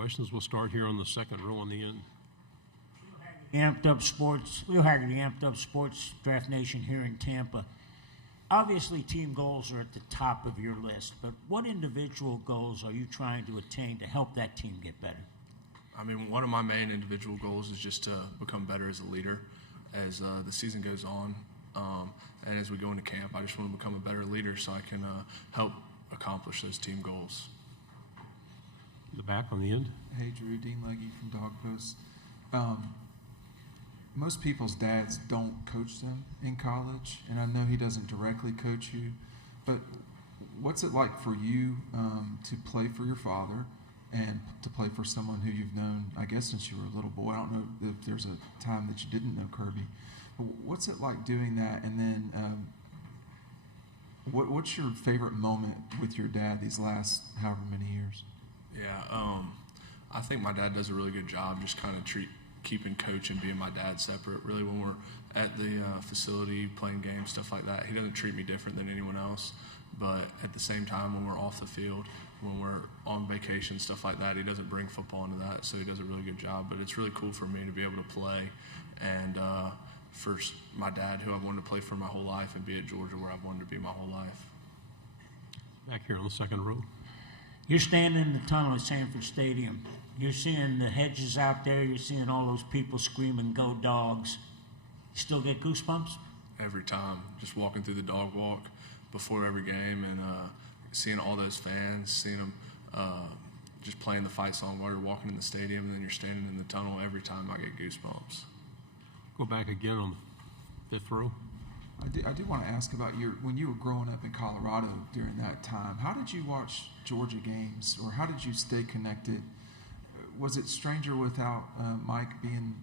questions. We'll start here on the second row on the end. Amped Up Sports, Leo Haggerty, Amped Up Sports, Draft Nation here in Tampa. Obviously, team goals are at the top of your list, but what individual goals are you trying to attain to help that team get better? I mean, one of my main individual goals is just to become better as a leader as the season goes on. And as we go into camp, I just want to become a better leader so I can help accomplish those team goals. The back on the end. Hey, Drew, Dean Legge from Dog Post. Most people's dads don't coach them in college, and I know he doesn't directly coach you, but what's it like for you to play for your father and to play for someone who you've known, I guess, since you were a little boy? I don't know if there's a time that you didn't know Kirby. But what's it like doing that? And then what's your favorite moment with your dad these last however many years? Yeah, I think my dad does a really good job just kind of keeping coach and being my dad separate. Really, when we're at the facility playing games, stuff like that, he doesn't treat me different than anyone else. But at the same time, when we're off the field, when we're on vacation, stuff like that, he doesn't bring football into that, so he does a really good job. But it's really cool for me to be able to play and for my dad, who I've wanted to play for my whole life, and be at Georgia where I've wanted to be my whole life. Back here on the second row. You're standing in the tunnel at Sanford Stadium. You're seeing the hedges out there. You're seeing all those people screaming, "Go Dogs." You still get goosebumps? Every time, just walking through the dog walk before every game and seeing all those fans, seeing them just playing the fight song while you're walking in the stadium, and then you're standing in the tunnel. Every time I get goosebumps. Go back again on the fifth row. I do want to ask about when you were growing up in Colorado during that time. How did you watch Georgia games, or how did you stay connected? Was it stranger without Mike being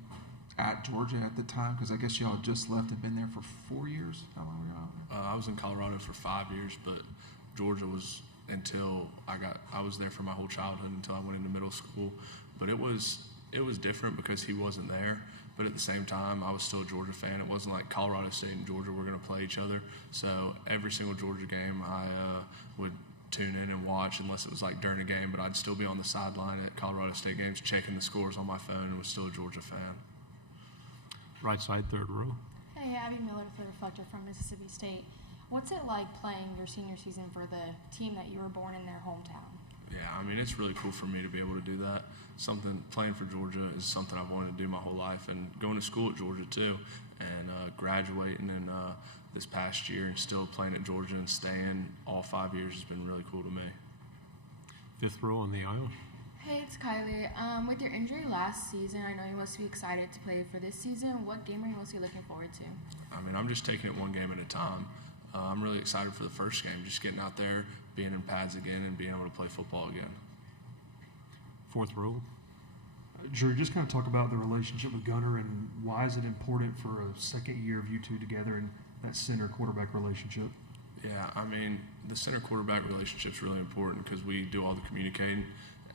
at Georgia at the time? Because I guess y'all just left and been there for 4 years. How long were y'all there? I was in Colorado for 5 years, but Georgia was until I was there for my whole childhood until I went into middle school. But it was different because he wasn't there. But at the same time, I was still a Georgia fan. It wasn't like Colorado State and Georgia were going to play each other. So every single Georgia game, I would tune in and watch, unless it was like during a game. But I'd still be on the sideline at Colorado State games, checking the scores on my phone, and was still a Georgia fan. Right side, third row. Hey, Abby Miller for the Reflector from Mississippi State. What's it like playing your senior season for the team that you were born in their hometown? Yeah, I mean, it's really cool for me to be able to do that. Playing for Georgia is something I've wanted to do my whole life, and going to school at Georgia too, and graduating in this past year and still playing at Georgia and staying all 5 years has been really cool to me. Fifth row on the aisle. Hey, it's Kylie. With your injury last season, I know you must be excited to play for this season. What game are you mostly looking forward to? I mean, I'm just taking it one game at a time. I'm really excited for the first game, just getting out there, being in pads again, and being able to play football again. Fourth row. Drew, just kind of talk about the relationship with Gunner, and why is it important for a second year of you two together and that center-quarterback relationship? Yeah, I mean, the center-quarterback relationship is really important because we do all the communicating,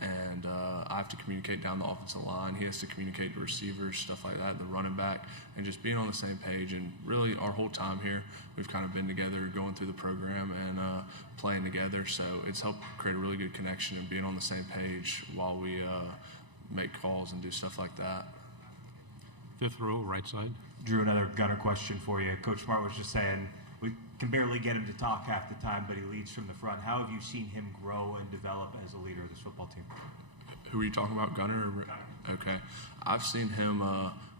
and I have to communicate down the offensive line. He has to communicate to receivers, stuff like that, the running back, and just being on the same page. And really, our whole time here, we've kind of been together, going through the program and playing together. So it's helped create a really good connection and being on the same page while we make calls and do stuff like that. Fifth row, right side. Drew, another Gunner question for you. Coach Smart was just saying we can barely get him to talk half the time, but he leads from the front. How have you seen him grow and develop as a leader of this football team? Who are you talking about, Gunner? Okay. I've seen him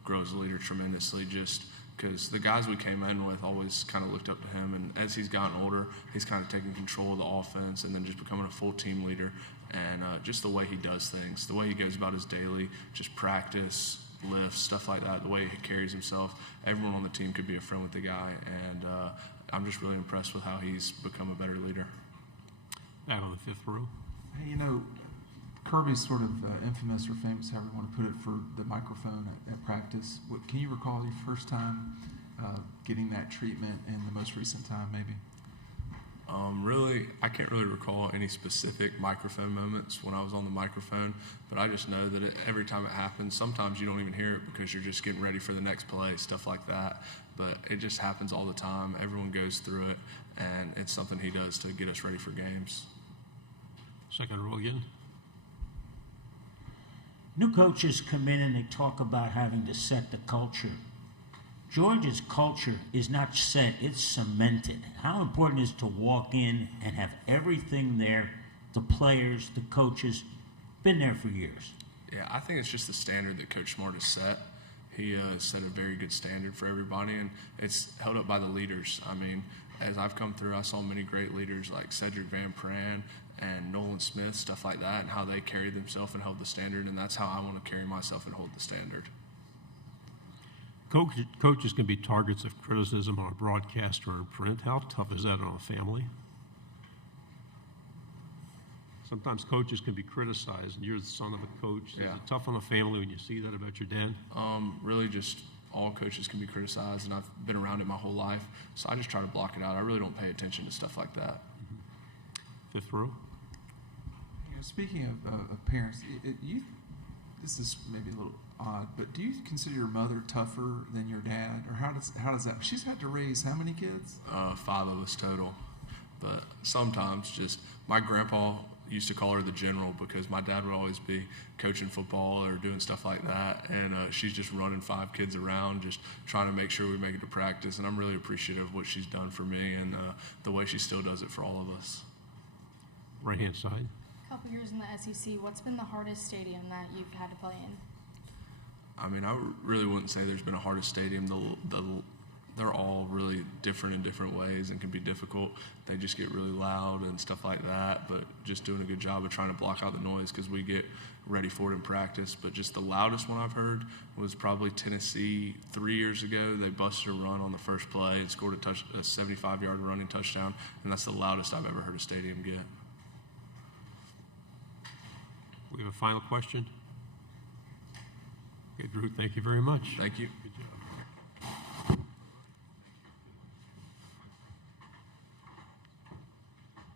grow as a leader tremendously, just because the guys we came in with always kind of looked up to him, and as he's gotten older, he's kind of taken control of the offense and then just becoming a full team leader. And just the way he does things, the way he goes about his daily, just practice, lifts, stuff like that, the way he carries himself, everyone on the team could be a friend with the guy, and I'm just really impressed with how he's become a better leader. Back on the fifth row. Hey, you know, Kirby's sort of infamous or famous, however you want to put it, for the microphone at practice. Can you recall your first time getting that treatment and the most recent time, maybe? Really, I can't really recall any specific microphone moments when I was on the microphone, but I just know that every time it happens, sometimes you don't even hear it because you're just getting ready for the next play, stuff like that. But it just happens all the time. Everyone goes through it, and it's something he does to get us ready for games. Second row again. New coaches come in and they talk about having to set the culture. Georgia's culture is not set, it's cemented. How important is it to walk in and have everything there, the players, the coaches, been there for years? Yeah, I think it's just the standard that Coach Smart has set. He set a very good standard for everybody, and it's held up by the leaders. I mean, as I've come through, I saw many great leaders like Cedric Van Pran and Nolan Smith, stuff like that, and how they carried themselves and held the standard, and that's how I want to carry myself and hold the standard. Coaches can be targets of criticism on a broadcast or in print. How tough is that on a family? Sometimes coaches can be criticized, and you're the son of a coach. Yeah. Is it tough on a family when you see that about your dad? Really just all coaches can be criticized, and I've been around it my whole life, so I just try to block it out. I really don't pay attention to stuff like that. Fifth row. You know, speaking of parents, this is maybe a little odd, but do you consider your mother tougher than your dad, or how does that? She's had to raise how many kids? 5 of us total, but sometimes just my grandpa used to call her the general because my dad would always be coaching football or doing stuff like that, and she's just running 5 kids around, just trying to make sure we make it to practice, and I'm really appreciative of what she's done for me and the way she still does it for all of us. Right-hand side. A couple years in the SEC, what's been the hardest stadium that you've had to play in? I mean, I really wouldn't say there's been a hardest stadium. They're all really different in different ways and can be difficult. They just get really loud and stuff like that, but just doing a good job of trying to block out the noise because we get ready for it in practice. But just the loudest one I've heard was probably Tennessee 3 years ago. They busted a run on the first play and scored a 75-yard running touchdown, and that's the loudest I've ever heard a stadium get. We have a final question. Okay, Drew, thank you very much. Thank you. Good job.